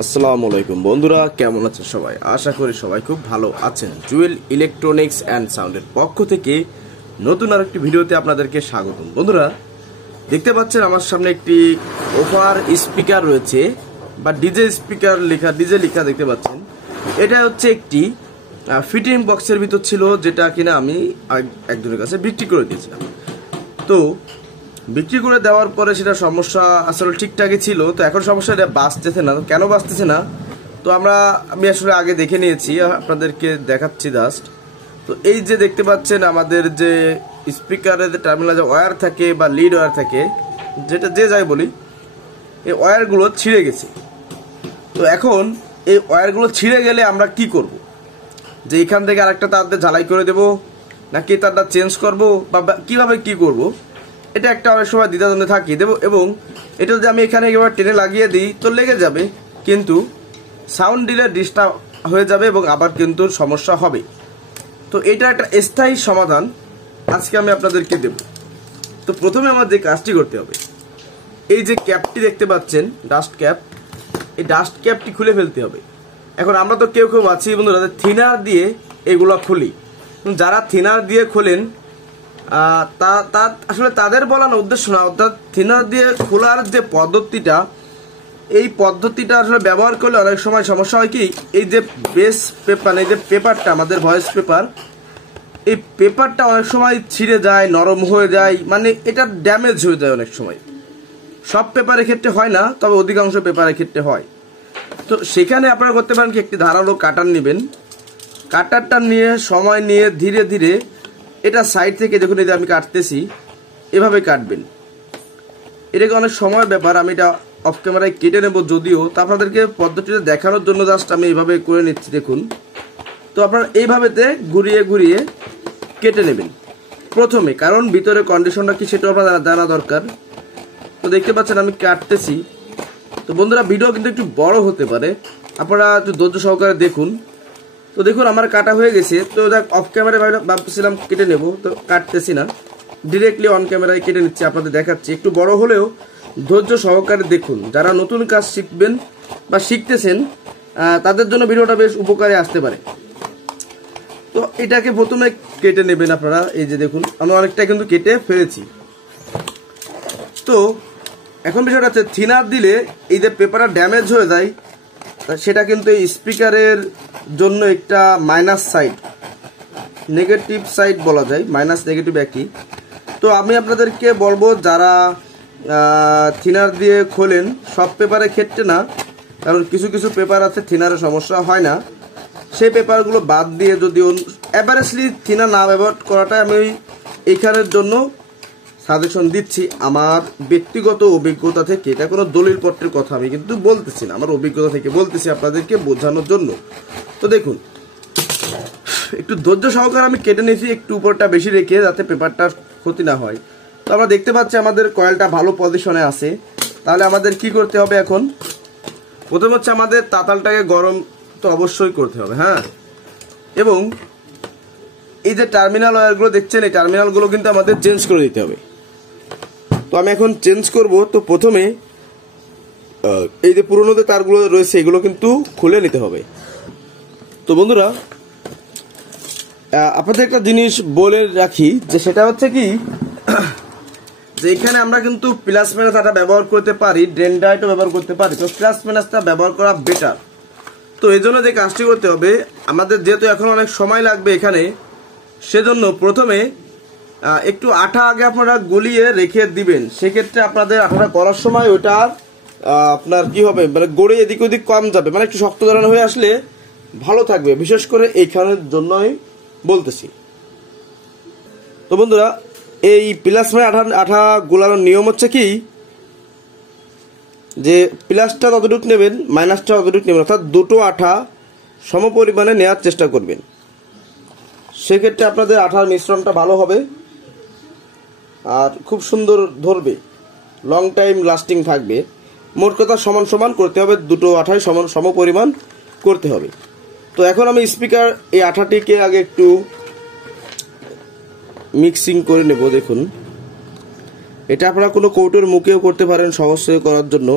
আসসালামু আলাইকুম বন্ধুরা, কেমন আছেন সবাই? আশা করি সবাই খুব ভালো আছেন। জুয়েল ইলেকট্রনিক্স অ্যান্ড সাউন্ডের পক্ষ থেকে নতুন আরেকটি ভিডিওতে আপনাদেরকে স্বাগতম। বন্ধুরা, দেখতে পাচ্ছেন আমার সামনে একটি ওভার স্পিকার রয়েছে বা ডিজে স্পিকার লেখা, ডিজে লেখা দেখতে পাচ্ছেন। এটা হচ্ছে একটি ফিটিং বক্সের ভিতর ছিল, যেটা কিনা আমি একজনের কাছে বিক্রি করে দিয়েছিলাম। তো বিক্রি করে দেওয়ার পরে সেটা সমস্যা আসলে ঠিকঠাকই ছিল। তো এখন সমস্যাটা বাঁচতেছে না। কেন বাঁচতেছে না? তো আমি আসলে আগে দেখে নিয়েছি, আপনাদেরকে দেখাচ্ছি জাস্ট। তো এই যে দেখতে পাচ্ছেন আমাদের যে স্পিকারের যে টার্মিনাল যে ওয়্যার থাকে বা লিড ওয়্যার থাকে, যেটা যে যাই বলি, এই ওয়্যারগুলো ছিঁড়ে গেছে। তো এখন এই ওয়্যারগুলো ছিঁড়ে গেলে আমরা কি করব? যে এখান থেকে আরেকটা তার দিয়ে ঝালাই করে দেব, নাকি তারটা চেঞ্জ করব, বা কিভাবে কি করব, এটা একটা অনেক সময় দ্বিধাদ্বন্দ্বে থাকি দেব। এবং এটা যদি আমি এখানে এবার টেনে লাগিয়ে দিই তো লেগে যাবে, কিন্তু সাউন্ড দিলে ডিস্টার্ব হয়ে যাবে এবং আবার কিন্তু সমস্যা হবে। তো এটা একটা স্থায়ী সমাধান আজকে আমি আপনাদেরকে দেব। তো প্রথমে আমাদের কাজটি করতে হবে, এই যে ক্যাপটি দেখতে পাচ্ছেন, ডাস্ট ক্যাপ, এই ডাস্ট ক্যাপটি খুলে ফেলতে হবে। এখন আমরা তো কেউ কেউ আছি বন্ধুরা, থিনার দিয়ে এগুলো খুলি। যারা থিনার দিয়ে খোলেন আসলে তাদের বলার উদ্দেশ্য না, অর্থাৎ থিনার দিয়ে খোলার যে পদ্ধতিটা, এই পদ্ধতিটা আসলে ব্যবহার করলে অনেক সময় সমস্যা হয় কি, এই যে বেস পেপার, এই যে পেপারটা আমাদের ভয়েস পেপার, এই পেপারটা অনেক সময় ছিঁড়ে যায়, নরম হয়ে যায়, মানে এটা ড্যামেজ হয়ে যায় অনেক সময়। সব পেপারের ক্ষেত্রে হয় না, তবে অধিকাংশ পেপারের ক্ষেত্রে হয়। তো সেখানে আপনারা করতে পারেন কি, একটি ধারালো কাটার নেবেন। কাটারটা নিয়ে সময় নিয়ে ধীরে ধীরে এটা সাইড থেকে, দেখুন এই যে আমি কাটতেছি, এভাবে কাটবেন। এটাকে অনেক সময় ব্যাপার, আমি এটা অফ ক্যামেরায় কেটে নেব যদিও, তা আপনাদেরকে পদ্ধতিটা দেখানোর জন্য জাস্ট আমি এইভাবে করে নিচ্ছি, দেখুন। তো আপনারা এইভাবেতে ঘুরিয়ে ঘুরিয়ে কেটে নেবেন প্রথমে, কারণ ভিতরে কন্ডিশনটা কি সেটা আপনারা জানা দরকার। তো দেখতে পাচ্ছেন আমি কাটতেছি। তো বন্ধুরা, ভিডিও কিন্তু একটু বড় হতে পারে, আপনারা একটু ধৈর্য সহকারে দেখুন। তো দেখুন আমার কাটা হয়ে গেছে। তো দেখ, অফ ক্যামেরায় ভাবছিলাম কেটে নেব, তো কাটতেছি না, ডিরেক্টলি অন ক্যামেরায় কেটে নিচ্ছি, আপনাদের দেখাচ্ছি। একটু বড় হলেও ধৈর্য সহকারে দেখুন। যারা নতুন কাজ শিখবেন বা শিখতেছেন তাদের জন্য ভিডিওটা বেশ উপকারে আসতে পারে। তো এটাকে প্রথমে কেটে নেবেন আপনারা। এই যে দেখুন আমি অনেকটা কিন্তু কেটে ফেলেছি। তো এখন বিষয়টা হচ্ছে, থিনার দিলে এই যে পেপারটা ড্যামেজ হয়ে যায়, সেটা কিন্তু এই স্পিকারের জন্য একটা মাইনাস সাইড, নেগেটিভ সাইড বলা যায়, মাইনাস নেগেটিভ একই। তো আমি আপনাদেরকে বলবো, যারা থিনার দিয়ে খোলেন, সব পেপারের ক্ষেত্রে না, কারণ কিছু কিছু পেপার আছে থিনারের সমস্যা হয় না, সেই পেপারগুলো বাদ দিয়ে যদি অ্যাভারেজলি থিনার না ব্যবহার করাটাই আমি এইখানের জন্য সাজেশন দিচ্ছি, আমার ব্যক্তিগত অভিজ্ঞতা থেকে। এটা কোনো দলিল পত্রের কথা আমি কিন্তু বলতেছি না, আমার অভিজ্ঞতা থেকে বলতেছি আপনাদেরকে বোঝানোর জন্য। তো দেখুন, একটু ধৈর্য সহকারে আমি কেটে নিয়েছি, একটু উপরটা বেশি রেখে, যাতে পেপারটার ক্ষতি না হয়। তো আমরা দেখতে পাচ্ছি আমাদের কয়েলটা ভালো পজিশনে আছে। তাহলে আমাদের কি করতে হবে এখন? প্রথম হচ্ছে আমাদের তাতালটাকে গরম তো অবশ্যই করতে হবে, হ্যাঁ। এবং এই যে টার্মিনাল ওয়্যারগুলো দেখছেন, এই টার্মিনালগুলো কিন্তু আমাদের চেঞ্জ করে দিতে হবে। তো আমি এখন চেঞ্জ করব। তো প্রথমে এই যে পুরোনো যে তারগুলো রয়েছে, এগুলো কিন্তু খুলে নিতে হবে। তো বন্ধুরা, আপনাদের একটা জিনিস বলে রাখি, যে সেটা হচ্ছে কি, যে এখানে আমরা কিন্তু প্লাস মাইনাসটা ব্যবহার করতে পারি, ডেন্ডাইটও ব্যবহার করতে পারি। তো প্লাস মাইনাসটা ব্যবহার করা বেটার। তো এই জন্য যে কাজটি করতে হবে আমাদের, যেহেতু এখন অনেক সময় লাগবে এখানে, সেজন্য প্রথমে একটু আঠা আগে আপনারা গলিয়ে রেখে দিবেন। সেক্ষেত্রে আপনাদের আঠাটা করার সময় ওটা আপনার কি হবে, মানে গড়ে এদিক ওদিক কম যাবে, মানে একটু শক্ত দাঁড়ানো হয়ে আসলে ভালো থাকবে, বিশেষ করে এইখানের জন্যই বলতেছি। তো বন্ধুরা, এই প্লাস আঠা গোলানোর নিয়ম হচ্ছে কি, যে প্লাসটা ততটুকু নেবেন, মাইনাসটা ততটুকু নেবেন, অর্থাৎ দুটো আঠা সম পরিমাণে নেওয়ার চেষ্টা করবেন। সেক্ষেত্রে আপনাদের আঠার মিশ্রণটা ভালো হবে আর খুব সুন্দর ধরবে, লং টাইম লাস্টিং থাকবে। মোট কথা সমান সমান করতে হবে, দুটো আঠাই সম পরিমাণ করতে হবে। তো এখন আমি স্পিকার এই আঠাটিকে আগে একটু মিক্সিং করে নেব। দেখুন, এটা আপনারা কোনো কৌটোর মুখেও করতে পারেন সহজ করার জন্য,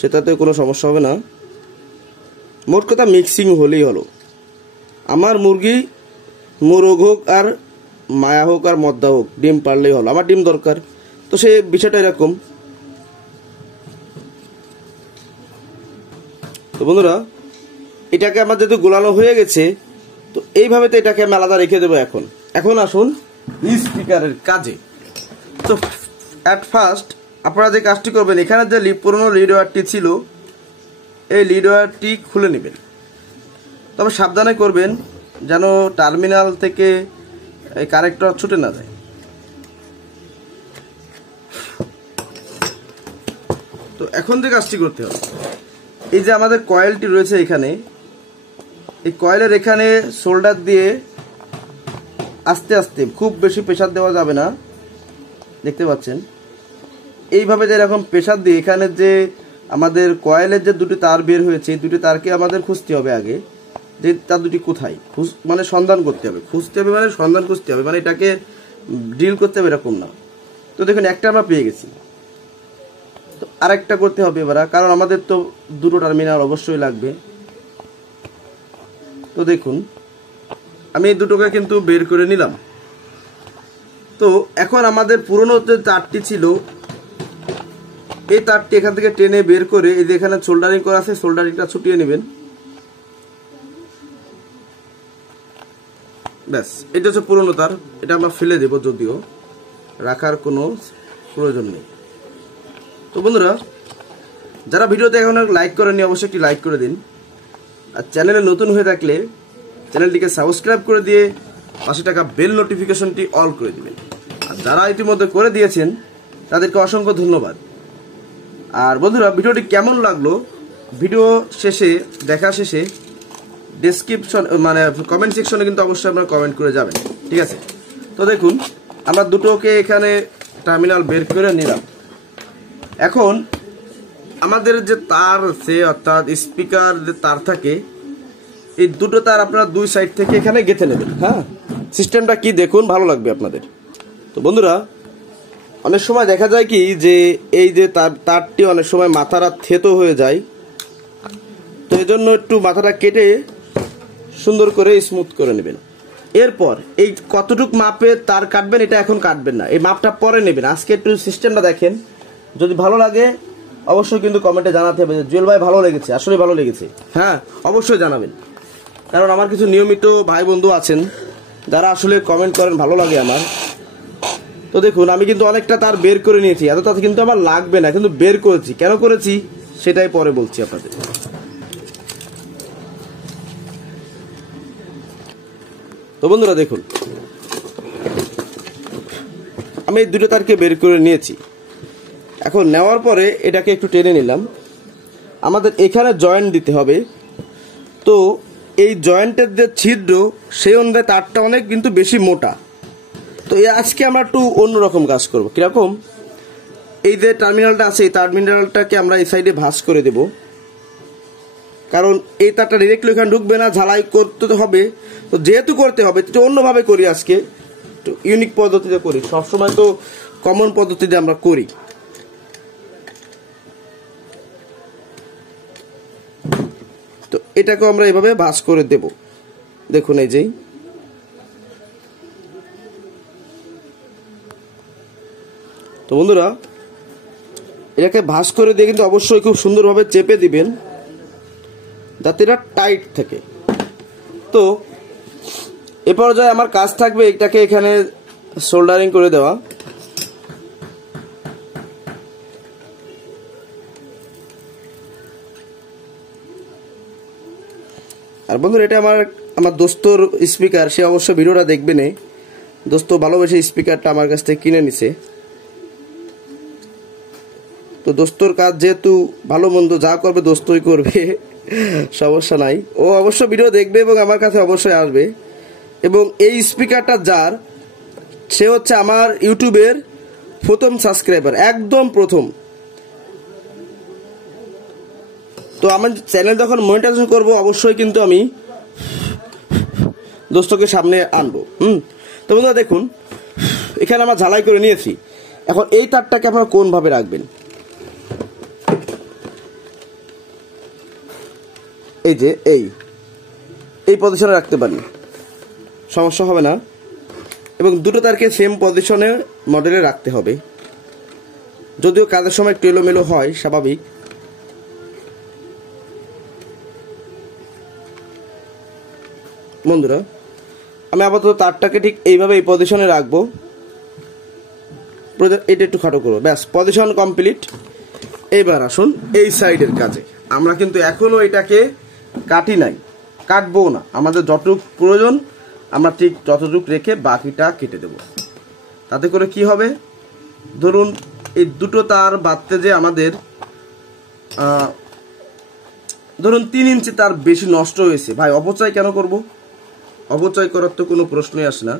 সেটাতে কোনো সমস্যা হবে না। মোট কথা মিক্সিং হলেই হলো। আমার মুরগি মোরগ হোক আর মায়া হোক আর মদ্দা হোক, ডিম পারলেই হলো। আমার ডিম দরকার, তো সে বিষয়টা এরকম। তো বন্ধুরা, এটাকে আমার যেহেতু গোলানো হয়ে গেছে, তো এইভাবে তো এটাকে আমি আলাদা রেখে দেবো। এখন আসুন স্পিকারের কাজে। তো অ্যাট ফার্স্ট আপনারা যে কাজটি করবেন, এখানে যে পুরোনো লিড ওয়্যারটি ছিল, এই লিড ওয়্যারটি খুলে নেবেন। তবে সাবধানে করবেন যেন টার্মিনাল থেকে এই কানেক্টর ছুটে না যায়। তো এখন যে কাজটি করতে হবে, এই যে আমাদের কয়েলটি রয়েছে এখানে, এই কয়েলের এখানে শোল্ডার দিয়ে আস্তে আস্তে, খুব বেশি প্রেসার দেওয়া যাবে না, দেখতে পাচ্ছেন এইভাবে যে এরকম প্রেসার দিয়ে এখানে যে আমাদের কয়েলের যে দুটি তার বের হয়েছে, এই দুটি তারকে আমাদের খুঁজতে হবে আগে, যে তার দুটি কোথায়, মানে সন্ধান করতে হবে। খুঁজতে হবে মানে সন্ধান খুঁজতে হবে, মানে এটাকে ডিল করতে হবে এরকম না। তো দেখুন একটা আমরা পেয়ে গেছি, তো আরেকটা করতে হবে এবার, কারণ আমাদের তো দুটো টার্মিনাল অবশ্যই লাগবে। তো দেখুন আমি এই দুটোকে কিন্তু বের করে নিলাম। তো এখন আমাদের পুরনো যে তারটি ছিল, এই তারটি এখান থেকে টেনে বের করে, এই যে এখানে সোল্ডারিং করা আছে, সোল্ডারিংটা ছুটিয়ে নেবেন। ব্যাস, এটা হচ্ছে পুরনো তার। এটা আমরা ফেলে দেব, যদিও রাখার কোনো প্রয়োজন নেই। তো বন্ধুরা, যারা ভিডিওতে এখন লাইক করেননি, অবশ্যই একটি লাইক করে দিন। আর চ্যানেলে নতুন হয়ে থাকলে চ্যানেলটিকে সাবস্ক্রাইব করে দিয়ে পাশে থাকা বেল নোটিফিকেশনটি অল করে দিবেন। আর যারা ইতিমধ্যে করে দিয়েছেন তাদেরকে অসংখ্য ধন্যবাদ। আর বন্ধুরা, ভিডিওটি কেমন লাগলো, ভিডিও শেষে দেখা শেষে ডেসক্রিপশন মানে কমেন্ট সেকশনে কিন্তু অবশ্যই আপনারা কমেন্ট করে যাবেন, ঠিক আছে? তো দেখুন আমরা দুটোকে এখানে টার্মিনাল বের করে নিলাম। এখন আমাদের যে তার আছে, অর্থাৎ স্পিকার যে তার থাকে, এই দুটো তার আপনারা দুই সাইড থেকে এখানে গেঁথে নেবেন। হ্যাঁ, সিস্টেমটা কি দেখুন, ভালো লাগবে আপনাদের। তো বন্ধুরা, অনেক সময় দেখা যায় কি যে এই যে তারটি অনেক সময় মাথাটা থেতো হয়ে যায়, তো এই জন্য একটু মাথাটা কেটে সুন্দর করে স্মুথ করে নেবেন। এরপর এই কতটুক মাপে তার কাটবেন, এটা এখন কাটবেন না, এই মাপটা পরে নেবেন। আজকে একটু সিস্টেমটা দেখেন, যদি ভালো লাগে অবশ্যই কিন্তু কমেন্টে জানাতে হবে যে জুয়েল ভাই ভালো লেগেছে, আসলে ভালো লেগেছে। হ্যাঁ, অবশ্যই জানাবেন, কারণ আমার কিছু নিয়মিত ভাই বন্ধু আছেন যারা আসলে কমেন্ট করেন, ভালো লাগে আমার। তো দেখুন আমি কিন্তু অনেকটা তার বের করে নিয়েছি, এত তাতে কিন্তু আমার লাগবে না, কিন্তু বের করেছি। কেন করেছি সেটাই পরে বলছি আপনাদের। তো বন্ধুরা দেখুন, আমি এই দুটো তারকে বের করে নিয়েছি। এখন নেওয়ার পরে এটাকে একটু টেনে নিলাম। আমাদের এখানে জয়েন্ট দিতে হবে, তো এই জয়েন্টের যে ছিদ্র, সেই অনুযায়ী তারটা অনেক কিন্তু বেশি মোটা। তো আজকে আমরা একটু অন্যরকম কাজ করব। কিরকম, এই যে টার্মিনালটা আছে, এই টার্মিনালটাকে আমরা এই সাইডে ভাঁজ করে দেব, কারণ এই তারটা ডিরেক্টলি এখানে ঢুকবে না, ঝালাই করতে হবে। তো যেহেতু করতে হবে, একটু অন্যভাবে করি আজকে, একটু ইউনিক পদ্ধতিতে করি। সবসময় তো কমন পদ্ধতিতে আমরা করি। তো এটাকে আমরা এভাবে ভাঁজ করে দেব। দেখুন এই যে, তো বন্ধুরা এটাকে ভাঁজ করে দিয়ে কিন্তু অবশ্যই খুব সুন্দরভাবে চেপে দিবেন যাতে এটা টাইট থাকে। তো এ পর্যায়ে আমার কাজ থাকবে এটাকে এখানে সোল্ডারিং করে দেওয়া। আর বন্ধুরা, এটা আমার দোস্তর স্পিকার, সে অবশ্য ভিডিওটা দেখবে না। দোস্ত ভালোবেসে স্পিকারটা আমার কাছ থেকে কিনে নিছে। তো দোস্তর কাজ যেহেতু ভালো মন্দ যা করবে দোস্তই করবে, সমস্যা নাই। ও অবশ্য ভিডিও দেখবে এবং আমার কাছে অবশ্যই আসবে। এবং এই স্পিকারটা যার, সে হচ্ছে আমার ইউটিউবের প্রথম সাবস্ক্রাইবার, একদম প্রথম। তো আমার চ্যানেল যখন মনিটাইজেশন করব, অবশ্যই কিন্তু আমি দোস্তকে সামনে আনবো। তো বন্ধুরা দেখুন, এখানে আমরা ঝালাই করে নিয়েছি। এখন এই তারটাকে আপনারা কোনভাবে রাখবেন, এই যে এই পজিশনে রাখতে পারি, সমস্যা হবে না। এবং দুটো তারকে সেম পজিশনে মডেলে রাখতে হবে, যদিও কাজের সময় একটু এলোমেলো হয় স্বাভাবিক। বন্ধুরা আমি আপাতত তারটাকে ঠিক এইভাবে এই পজিশনে রাখবো, এটা একটু খাটো করবো, ব্যাস পজিশন কমপ্লিট। এইবার আসুন এই সাইডের কাজে। আমরা কিন্তু এখনো এটাকে কাটি নাই, কাটবো না, আমাদের যতটুক প্রয়োজন আমরা ঠিক যতটুক রেখে বাকিটা কেটে দেব। তাতে করে কি হবে, ধরুন এই দুটো তার বাঁধতে যে আমাদের ধরুন 3 ইঞ্চি তার বেশি নষ্ট হয়েছে, ভাই অপচয় কেন করব? অপচয় করার তো কোনো প্রশ্নই আসে না।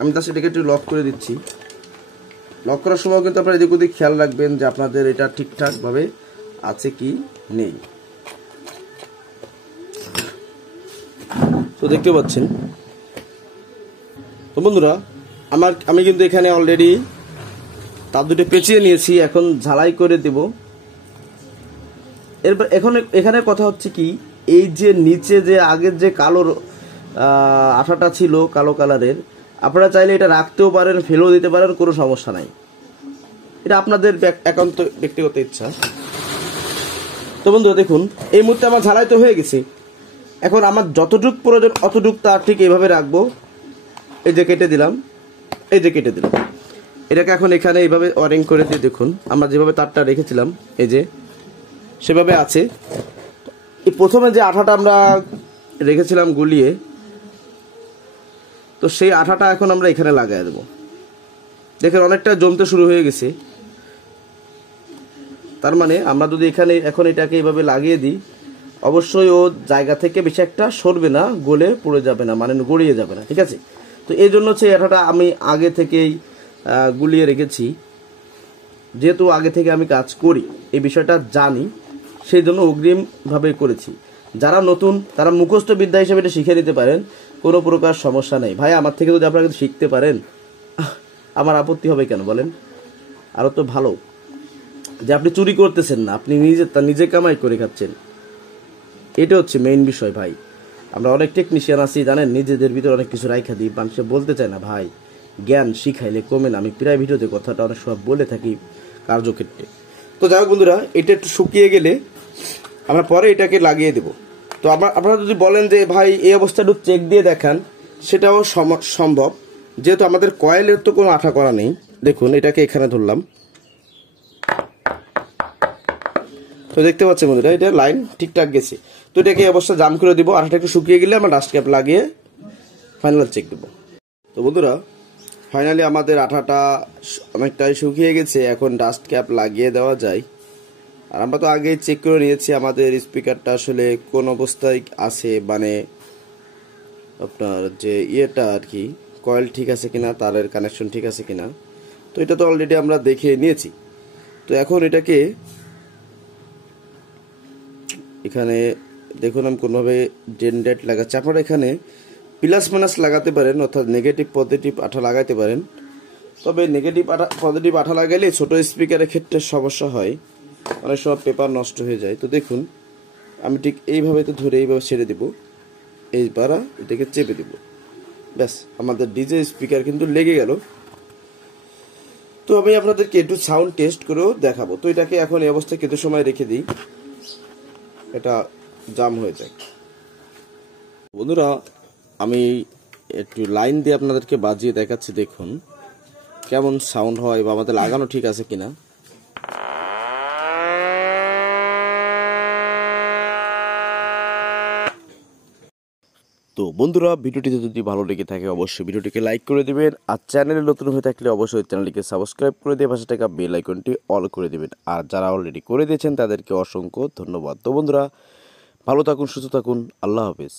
আমি তার সেটাকে একটু লক করে দিচ্ছি। লক করার সময় কিন্তু আপনারা এদিক ওদিক খেয়াল রাখবেন যে আপনাদের এটা ঠিকঠাকভাবে আছে কি নেই। তো দেখতে পাচ্ছেন। তো বন্ধুরা আমি কিন্তু এখানে অলরেডি তার দুটো পেঁচিয়ে নিয়েছি, এখন ঝালাই করে দেব। এরপর এখানে কথা হচ্ছে কি, এই যে নিচে যে আগের যে কালো আঠাটা ছিল কালো কালারের, আপনারা চাইলে এটা রাখতেও পারেন, ফেলেও দিতে পারেন, কোনো সমস্যা নাই, এটা আপনাদের একান্ত ব্যক্তিগত ইচ্ছা। তো বন্ধুরা দেখুন এই মুহূর্তে আমার ঝালাই তো হয়ে গেছে। এখন আমার যতটুক প্রয়োজন অতটুক তার ঠিক এইভাবে রাখবো। এই যে কেটে দিলাম, এই যে কেটে দিলাম, এটাকে এখন এখানে এইভাবে ওয়ারিং করে দিয়ে দেখুন আমরা যেভাবে তারটা রেখেছিলাম এই যে সেভাবে আছে। এই প্রথমে যে আঠাটা আমরা রেখেছিলাম গুলিয়ে, তো সেই আঠাটা এখন আমরা এখানে লাগাই দেবো। দেখেন অনেকটা জমতে শুরু হয়ে গেছে। তার মানে আমরা যদি এখানে এখন এটাকে এইভাবে লাগিয়ে দিই, অবশ্যই ও জায়গা থেকে বেশি একটা সরবে না, গলে পড়ে যাবে না, মানে গড়িয়ে যাবে না, ঠিক আছে। তো এই জন্য হচ্ছে আঠাটা আমি আগে থেকেই গুলিয়ে রেখেছি, যেহেতু আগে থেকে আমি কাজ করি, এই বিষয়টা জানি, সেই জন্য অগ্রিমভাবে করেছি। যারা নতুন তারা মুখস্থ বিদ্যা হিসেবে এটা শিখে নিতে পারেন, কোনো প্রকার সমস্যা নেই। ভাই আমার থেকে যদি আপনারা কিন্তু শিখতে পারেন, আমার আপত্তি হবে কেন বলেন? আরও তো ভালো যে আপনি চুরি করতেছেন না, আপনি নিজে কামাই করে খাচ্ছেন, এটা হচ্ছে মেইন বিষয়। ভাই আমরা অনেক টেকনিশিয়ান আছি জানেন, নিজেদের ভিতরে অনেক কিছু রাইখা দিই, মানুষে বলতে চায় না। ভাই জ্ঞান শিখাইলে কমে না, আমি প্রায় ভিডিওতে কথাটা অনেক সময় বলে থাকি কার্যক্ষেত্রে। তো যাই হোক বন্ধুরা, এটা একটু শুকিয়ে গেলে আমরা পরে এটাকে লাগিয়ে দেব। তো আপনারা যদি বলেন যে ভাই এই অবস্থা একটু চেক দিয়ে দেখান, সেটাও সম্ভব, যেহেতু আমাদের কয়েলের তো কোনো আঠা করা নেই। দেখুন এটাকে এখানে ধরলাম, তো দেখতে পাচ্ছেন বন্ধুরা এটা লাইন ঠিকঠাক গেছে। তো এটাকে এই অবস্থা জাম করে দিব, আঠাটা একটু শুকিয়ে গেলে আমরা ডাস্ট ক্যাপ লাগিয়ে ফাইনাল চেক দেবো। তো বন্ধুরা ফাইনালি আমাদের আঠাটা অনেকটাই শুকিয়ে গেছে, এখন ডাস্ট ক্যাপ লাগিয়ে দেওয়া যায়। আর আমরা তো আগেই চেক করে নিয়েছি আমাদের স্পিকারটা আসলে কোন অবস্থায় আছে, মানে আপনার যে ইয়েটা আর কি কয়েল ঠিক আছে কিনা, তারের কানেকশন ঠিক আছে কিনা। তো এটা তো অলরেডি আমরা দেখে নিয়েছি। তো এখন এটাকে এখানে দেখুন আমি কোনোভাবে ডেট লাগাচ্ছি। আপনারা এখানে প্লাস মাইনাস লাগাতে পারেন, অর্থাৎ নেগেটিভ পজিটিভ আঠা লাগাইতে পারেন। তবে নেগেটিভ পজিটিভ আঠা লাগাইলে ছোট স্পিকারের ক্ষেত্রে সমস্যা হয়, অনেক সময় পেপার নষ্ট হয়ে যায়। তো দেখুন আমি ঠিক এইভাবে তো ধরে এইভাবে ছেড়ে দেব, এইবার এটাকে চেপে দেব, ব্যাস আমাদের ডিজে স্পিকার কিন্তু লেগে গেল। তো আমি আপনাদেরকে একটু সাউন্ড টেস্ট করেও দেখাবো। তো এটাকে এখন এই অবস্থায় কিছু সময় রেখে দিই, এটা জাম হয়ে যায়। বন্ধুরা আমি একটু লাইন দিয়ে আপনাদেরকে বাজিয়ে দেখাচ্ছি, দেখুন কেমন সাউন্ড হয় বা আমাদের লাগানো ঠিক আছে কিনা। তো বন্ধুরা ভিডিওটিতে যদি ভালো লেগে থাকে অবশ্যই ভিডিওটিকে লাইক করে দিবেন, আর চ্যানেলে নতুন হয়ে থাকলে অবশ্যই চ্যানেলটিকে সাবস্ক্রাইব করে দিয়ে পাশে থাকা বেল আইকনটি অল করে দিবেন। আর যারা অলরেডি করে দিয়েছেন তাদেরকে অসংখ্য ধন্যবাদ। তো বন্ধুরা ভালো থাকুন, সুস্থ থাকুন, আল্লাহ হাফেজ।